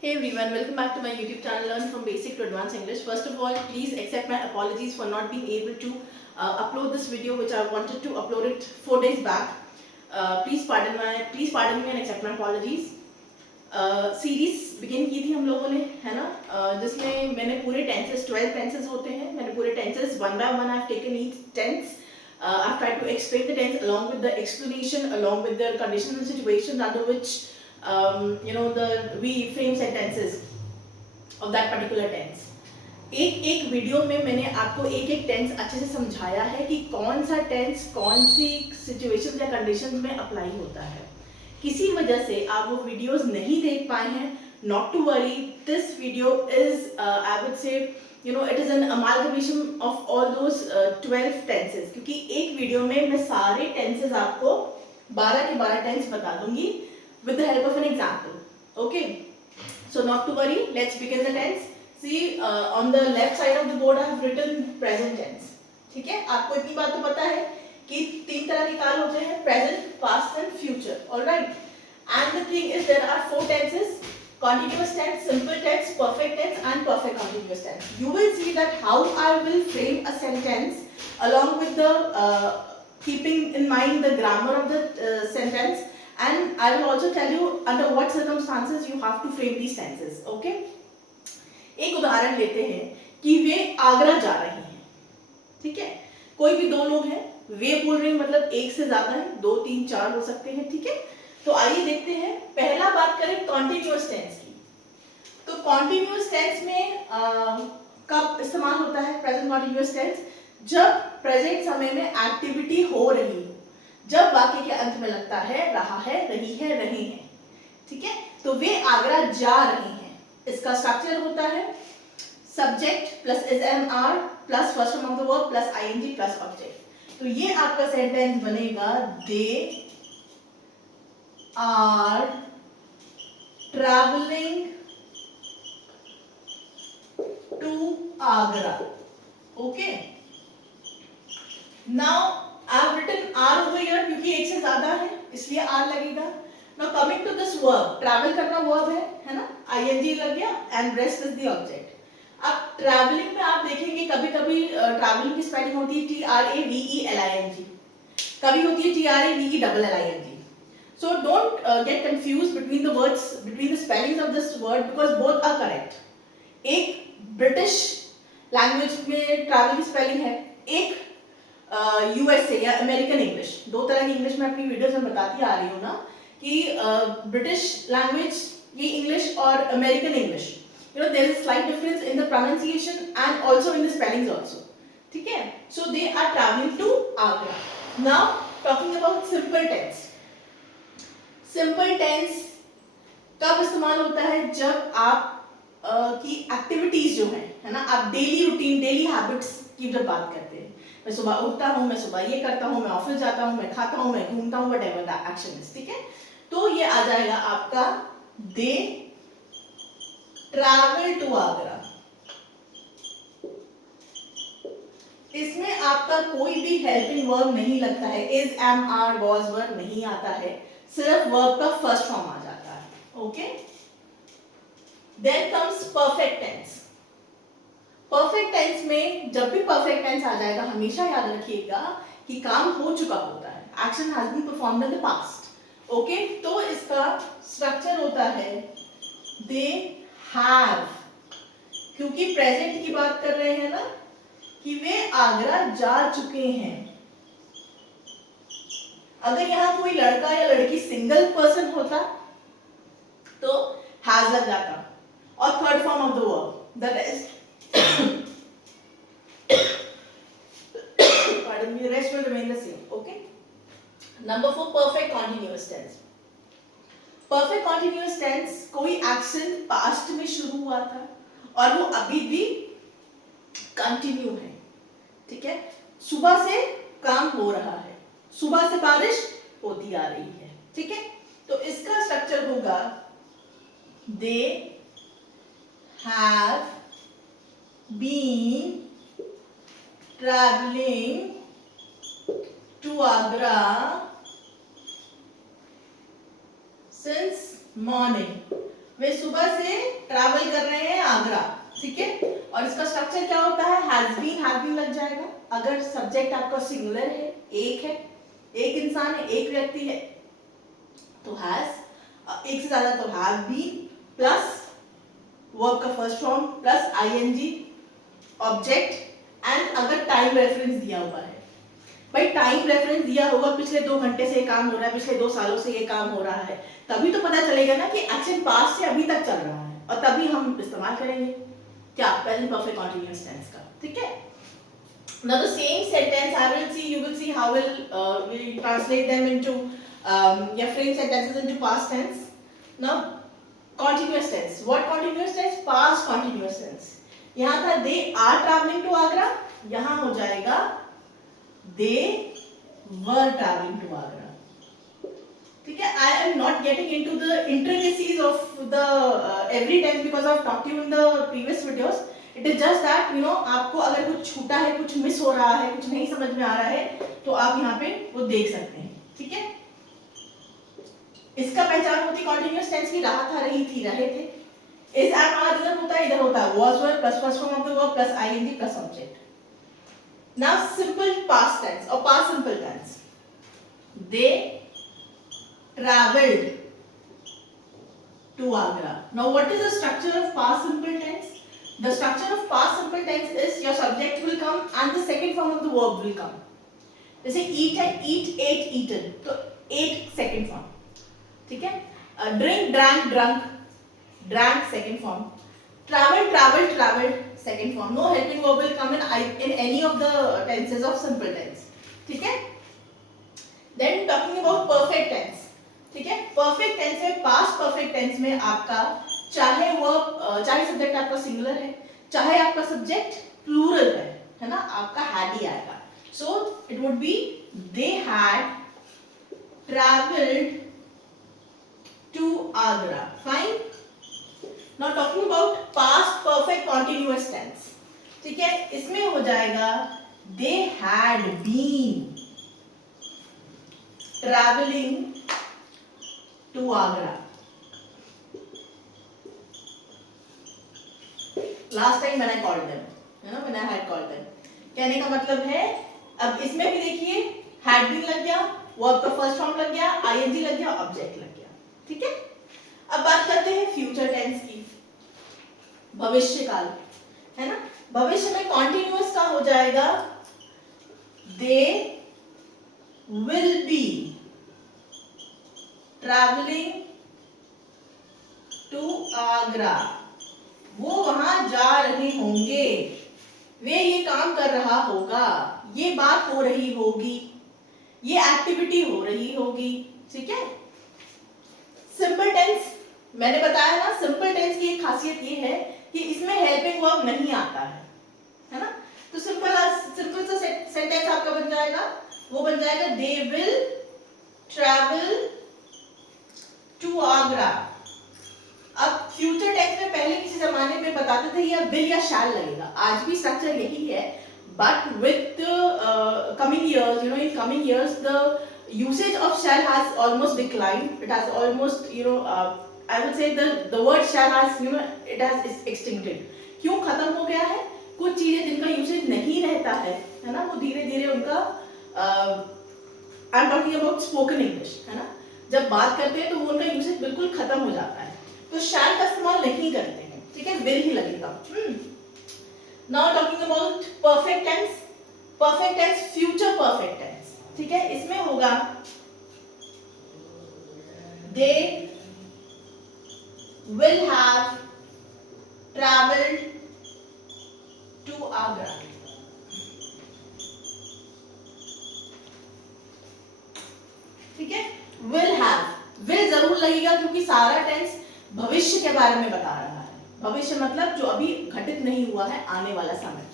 Hey everyone, welcome back to my YouTube channel Learn from Basic to Advanced English. First of all, please accept my apologies for not being able to upload this video which I wanted to upload it 4 days back. Please pardon me and accept my apologies. Series begin की थी हम लोगों ने, है ना, जिसमें मैंने पूरे टेंसेस 12 टेंसेस होते हैं. मैंने पूरे tenses one by one I have taken each tense. I have tried to explain the tense along with the explanation, along with the conditions and situations under which we frame sentences of that particular tense. एक video में मैंने आपको एक एक tense अच्छे से समझाया है कि कौन सा टेंस कौन सी सिचुएशन या कंडीशन में अप्लाई होता है. किसी वजह से आप वो वीडियोस नहीं देख पाए हैं, not to worry. This video is I would say it is an amalgamation of all those 12 tenses, क्योंकि एक वीडियो में मैं सारे टेंसेस आपको 12 के 12 टेंस बता दूंगी with the help of an example. Okay, so not to worry, let's begin the tense. See, on the left side of the board I have written present tense. ठीक है, आपको इतनी बात तो पता है कि 3 तरह के काल होते हैं, present, past and future. All right, and the thing is there are 4 tenses: continuous tense, simple tense, perfect tense and perfect continuous tense. You will see that how I will frame a sentence along with the keeping in mind the grammar of the sentence, and I will also tell you under what circumstances you have to frame these tenses. Okay, एक उदाहरण लेते हैं कि वे आगरा जा रहे हैं. ठीक है, कोई भी दो लोग हैं, वे बोल रहे हैं मतलब एक से ज्यादा है, 2 3 4 हो सकते हैं. ठीक है, तो आइए देखते हैं. पहला बात करें कॉन्टिन्यूअस टेंस की. तो कॉन्टिन्यूअस टेंस में कब इस्तेमाल होता है प्रेजेंट कॉन्टिन्यूअस टेंस? जब प्रेजेंट समय में एक्टिविटी हो रही हो, जब वाक्य के अंत में लगता है, रहा है, रही है, रहे हैं. ठीक है, तो वे आगरा जा रहे हैं. इसका स्ट्रक्चर होता है subject plus is am are plus first form of the verb plus ING plus object. तो ये आपका सेंटेंस बनेगा दे are traveling to Agra. Okay. Now I have written R over here क्योंकि एक से ज्यादा है इसलिए R लगेगा. Now coming to this verb, travel करना verb है ना, ing लग गया and rest is the object. अब traveling में आप देखेंगे कभी कभी traveling की स्पेलिंग होती है TRAVELING, कभी होती है TRAVELLING. So don't get confused between the words, between the spellings of this word, because both are correct. एक ब्रिटिश लैंग्वेज में ट्रैवल की स्पेलिंग है, एक यूएसए या अमेरिकन इंग्लिश. 2 तरह की इंग्लिश मैं अपनी वीडियोस में बताती आ रही हूँ ना कि ब्रिटिश लैंग्वेज ये इंग्लिश और American English, there is slight difference in the pronunciation and also in the spellings also. ठीक है, so they are traveling to Agra. Now talking about simple tense. Simple tense कब इस्तेमाल होता है? जब आप की एक्टिविटीज जो है ना, आप डेली रूटीन, डेली हैबिट्स की जब बात करते हैं. मैं सुबह उठता हूँ, मैं सुबह ये करता हूँ, मैं ऑफिस जाता हूँ, मैं खाता हूँ, मैं घूमता हूँ, व्हाटएवर द एक्शन इज. ठीक है, तो ये आ जाएगा आपका दे ट्रैवल टू आगरा. इसमें आपका कोई भी हेल्पिंग वर्ब नहीं लगता है, is am are was verb नहीं आता है, सिर्फ वर्ब का फर्स्ट फॉर्म आ जाता है. Okay, then comes perfect tense. Perfect tense में जब भी परफेक्ट टेंस आ जाएगा हमेशा याद रखिएगा कि काम हो चुका होता है, action has been performed in the past. Okay, तो इसका स्ट्रक्चर होता है दे हैव, क्योंकि प्रेजेंट की बात कर रहे हैं ना कि वे आगरा जा चुके हैं. अगर यहाँ कोई लड़का या लड़की सिंगल पर्सन होता तो हैज लग जाता, और third form of the verb that is pardon me, rest will remain the same. Okay, number 4, perfect continuous tense. perfect continuous tense कोई एक्शन पास्ट में शुरू हुआ था और वो अभी भी कंटिन्यू है. ठीक है, सुबह से काम हो रहा है, सुबह से बारिश होती आ रही है. ठीक है, तो इसका स्ट्रक्चर होगा they have been travelling to Agra since morning. वे सुबह से ट्रैवल कर रहे हैं आगरा, ठीक है। और इसका स्ट्रक्चर क्या होता है, हैज बीन लग जाएगा। अगर सब्जेक्ट आपका सिंगुलर है, एक इंसान है, एक व्यक्ति है, तो हैज, एक से ज्यादा तो हैव बीन प्लस वर्ब का first form plus ING object and अगर टाइम रेफरेंस दिया हुआ है। भाई टाइम रेफरेंस दिया होगा, पिछले 2 घंटे से ये काम हो रहा है, पिछले 2 सालों से ये काम हो रहा है, तभी तो पता चलेगा ना कि एक्शन पास्ट से अभी तक चल रहा है, और तभी हम इस्तेमाल करेंगे क्या, प्रेजेंट परफेक्ट कंटीन्यूअस टेंस का, ठीक है। Now the same sentence you will see how we'll translate them into frame sentences into past tense. Now continuous tense, what continuous tense, past continuous tense. यहाँ था they are traveling to Agra, यहाँ हो जाएगा they were traveling to Agra, ठीक है। I am not getting into the intricacies of the every tense because I've talked to you in the previous videos. It is just that आपको अगर कुछ छूटा है, कुछ मिस हो रहा है, कुछ नहीं समझ में आ रहा है, तो आप यहाँ पे वो देख सकते हैं, ठीक है। इसका पहचान होती कॉन्टिन्यूअस टेंस की, रहा था, रही थी, रहे थे। इस एम आर इधर होता है, इधर होता है was were plus first form of the verb plus ING plus object. Now simple past tense और past simple tense, they traveled to Agra. Now what is the structure of past simple tense? The structure of past simple tense is your subject will come and the second form of the verb will come. जैसे eat है, eat, ate, eaten, तो ate second form, ठीक है। drink, drank, drunk, drank second form. travel, traveled, traveled second form. No helping verb will come in any of the tenses of simple tense, ठीक है। Then talking about perfect tense, ठीक है। perfect tense में, past perfect tense में आपका चाहे subject आपका singular है, चाहे आपका सब्जेक्ट प्लूरल है ना, आपका हैड ही आएगा। So it would be they had travelled to Agra, fine. Now talking about past perfect continuous tense, ठीक है। इसमें हो जाएगा they had been travelling to Agra. Last time मैंने कॉल्ड देम, है ना, मैंने हैड कॉल्ड देम, कहने का मतलब है, अब इसमें भी देखिए हैड बीन लग गया, वर्ब का फर्स्ट फॉर्म लग गया, आईएनजी लग गया, ऑब्जेक्ट लग गया, ठीक है। अब बात करते हैं फ्यूचर टेंस की, भविष्य काल, है ना। भविष्य में कॉन्टिन्यूअस का हो जाएगा they will be travelling to Agra, वो वहां जा रहे होंगे, वे ये काम कर रहा होगा, ये बात हो रही होगी, ये एक्टिविटी हो रही होगी, ठीक है। सिंपल टेंस मैंने बताया ना, सिंपल टेंस की एक खासियत ये है कि इसमें हेल्पिंग वर्ब नहीं आता है ना। तो सिंपल सा सेंटेंस आपका बन जाएगा, वो बन जाएगा they will travel to Agra. अब फ्यूचर टेंस में पहले किसी जमाने में बताते थे या विल या शैल लगेगा, आज भी स्ट्रक्चर यही है, but with coming years, in coming years the usage of shall has almost declined, it has almost I would say the word shall has it has extincted। क्यों खत्म हो गया है, कुछ चीजें जिनका यूसेज नहीं रहता है ना, वो धीरे धीरे उनका I am talking about spoken English, है ना, जब बात करते हैं तो वो उनका यूसेज बिल्कुल खत्म हो जाता है, तो शैल का इस्तेमाल नहीं करते हैं, ठीक है, विल ही लगेगा। Now talking about perfect tense, future perfect tense, ठीक है। इसमें होगा they will have travelled to Agra, ठीक है। विल जरूर लगेगा क्योंकि सारा टेंस भविष्य के बारे में बता रहा है, भविष्य मतलब जो अभी घटित नहीं हुआ है, आने वाला समय।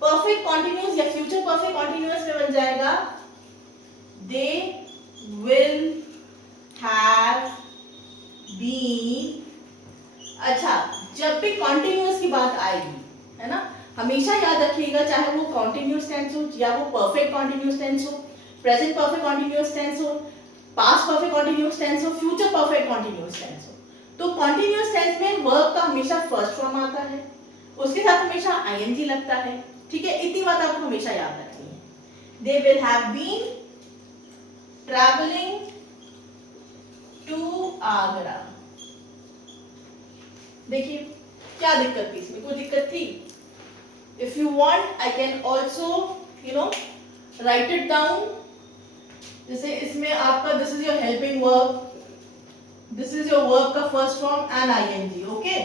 परफेक्ट कॉन्टिन्यूअस या फ्यूचर परफेक्ट कॉन्टिन्यूअस में बन जाएगा दे विल हैव बीन। अच्छा, जब भी कॉन्टिन्यूअस की बात आएगी, है ना, हमेशा याद रखिएगा, चाहे वो कॉन्टिन्यूअस टेंस हो या वो परफेक्ट कॉन्टिन्यूअस टेंस हो, प्रेजेंट परफेक्ट कॉन्टिन्यूअस टेंस हो, पास्ट परफेक्ट कॉन्टिन्यूअस टेंस हो, फ्यूचर परफेक्ट कॉन्टिन्यूअस टेंस हो, तो टेंस में वर्ब का हमेशा फर्स्ट फॉर्म आता है, उसके साथ हमेशा आईएनजी लगता है, ठीक है, इतनी बात आपको हमेशा याद रखनी है। They will have been travelling to Agra. देखिए क्या दिक्कत थी इसमें, कोई दिक्कत थी? If you want I can also write it down. जैसे इसमें आपका this is your helping verb, this is your verb का first form and ING, okay,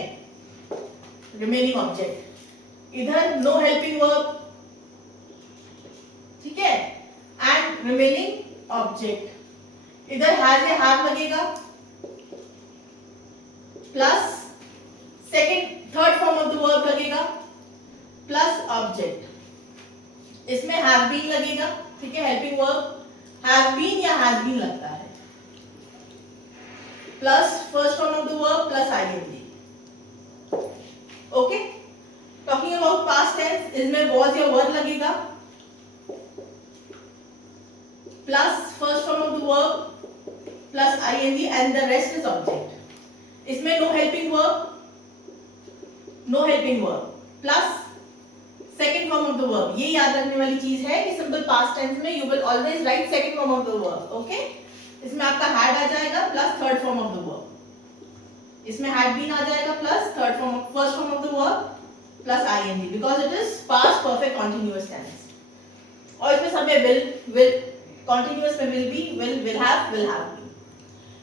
remaining object. इधर नो हेल्पिंग वर्ब, ठीक है, एंड रिमेनिंग ऑब्जेक्ट। इधर has या have लगेगा plus third form of the verb लगेगा प्लस ऑब्जेक्ट। इसमें have been लगेगा, ठीक है, हेल्पिंग वर्ब हैव बीन या हैज बीन लगता है, plus first form of the verb plus ING, okay. Talking about past tense, इसमें was या were लगेगा plus first form of the verb plus ING and the rest is object. इसमें no helping verb plus second form of the verb. ये याद रखने वाली चीज है कि सिंपल पास्ट टेंस में you will always write second form of the verb, okay. इसमें आपका हैड आ जाएगा plus third form of the verb, इसमें हैड बीन आ जाएगा plus first form of the verb plus ING, because it is past perfect continuous tense. और इसमें सब में will कंटीन्यूअस में will be, will have been।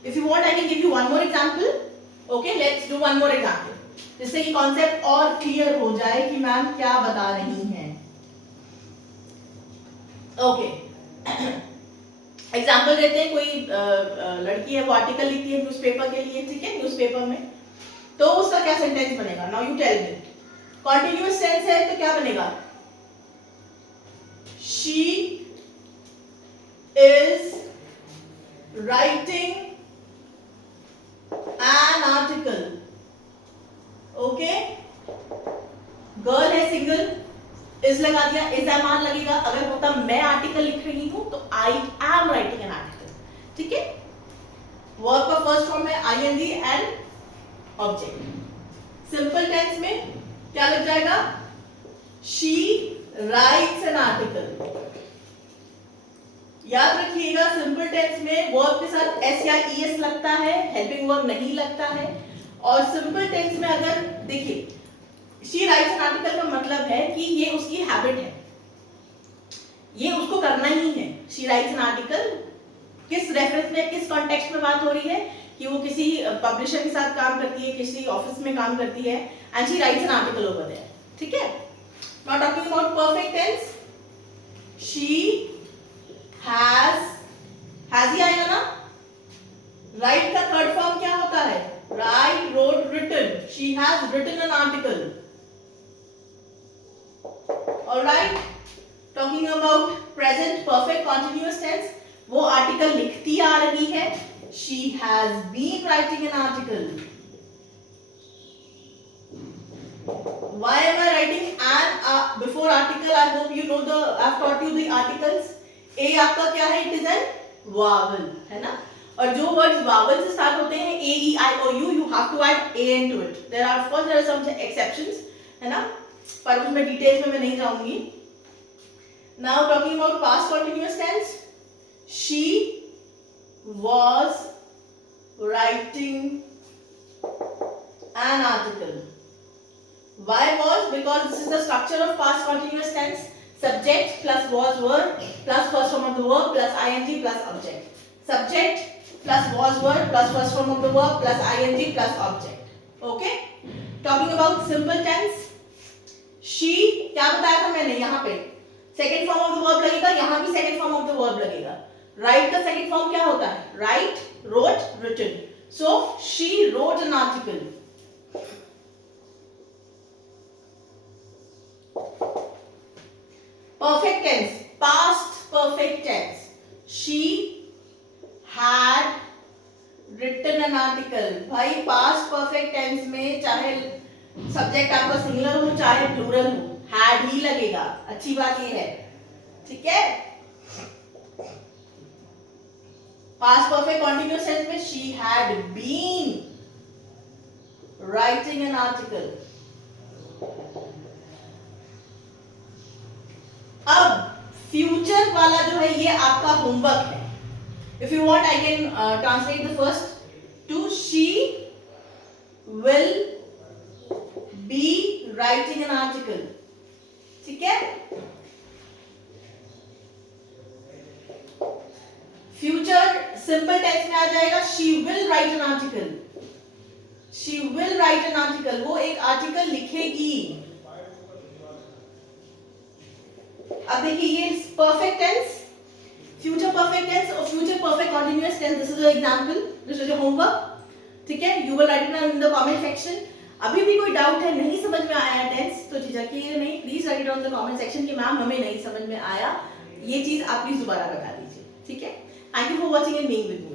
if you want I can give you one more example, okay, let's do one more example, जिससे कि concept और clear हो जाए कि मैम क्या बता रही हैं, ओके। एग्जाम्पल देते हैं, कोई लड़की है वो आर्टिकल लिखती है न्यूज़पेपर के लिए, ठीक है, न्यूज़पेपर में, तो उसका क्या सेंटेंस बनेगा? Now you tell me. Continuous tense है तो क्या बनेगा? She is writing an article, okay. Girl है सिंगल, इज लगा दिया, इज एम आर लगेगा। अगर होता मैं आर्टिकल लिख रही हूं तो I am writing an article, ठीक है। वर्ब का फर्स्ट फॉर्म है ING and object. Simple tense में क्या लग जाएगा? She writes an article. याद रखिएगा सिंपल टेंस में वर्ब के साथ एस या ईएस लगता है, हेल्पिंग वर्ब नहीं लगता है। और सिंपल टेंस में अगर देखिए शी राइट्स एन आर्टिकल का मतलब है कि ये उसकी हैबिट है, ये उसको करना ही है। शी राइट्स एन आर्टिकल किस रेफरेंस में, किस कॉन्टेक्स्ट में बात हो रही है कि वो किसी पब्लिशर के साथ काम करती है, किसी ऑफिस में काम करती है, and she writes an article over there, ठीक है। Now talking about perfect tense, she has ही आएगा ना। राइट का थर्ड फॉर्म क्या होता है? Write, wrote, written. She has written an article, alright. Talking about present perfect continuous tense, वो आर्टिकल लिखती आ रही है, she has been writing an article. Why am I writing an before article? I hope you know I've taught you the articles. A आपका क्या है? It is an vowel, है ना। और जो words vowel से start होते हैं, A, E, I, O, U, you have to add A into it. There are some exceptions, है ना, पर उसमें details में मैं नहीं जाऊंगी। Now talking about past continuous tense, she was writing an article. Why was? Because this is the structure of past continuous tense. Subject plus was were plus first form of the verb plus ing plus object. Subject plus was were plus first form of the verb plus ing plus object. Okay? Talking about simple tense. She क्या बताया था मैंने? यहाँ पे second form of the verb लगेगा, यहाँ भी second form of the verb लगेगा. Write का second form क्या होता है? Write, wrote, written. So she wrote an article. Perfect tense, past perfect tense. She had written an article. भाई past perfect tense में चाहे subject आपका singular हो चाहे plural हो, had ही लगेगा। अच्छी बात ये है, ठीक है। past perfect continuous tense में she had been writing an article. अब फ्यूचर वाला जो है ये आपका होमवर्क है. If you want, I can translate the first to she will be writing an article. ठीक है. फ्यूचर सिंपल टेंस में आ जाएगा. she will write an article. she will write an article. वो एक आर्टिकल लिखेगी. अब देखिए ये perfect tense, future perfect tense और future perfect continuous tense. This is your example, this is your homework. ठीक है. You will write it in the comment section. अभी भी कोई डाउट है, नहीं समझ में आया टेंस, तो झिझकिए नहीं, please right it on the comment section कि मैम हमें नहीं समझ में आया, ये चीज आप प्लीज दोबारा बता दीजिए. ठीक है. Thank you for watching and being with me.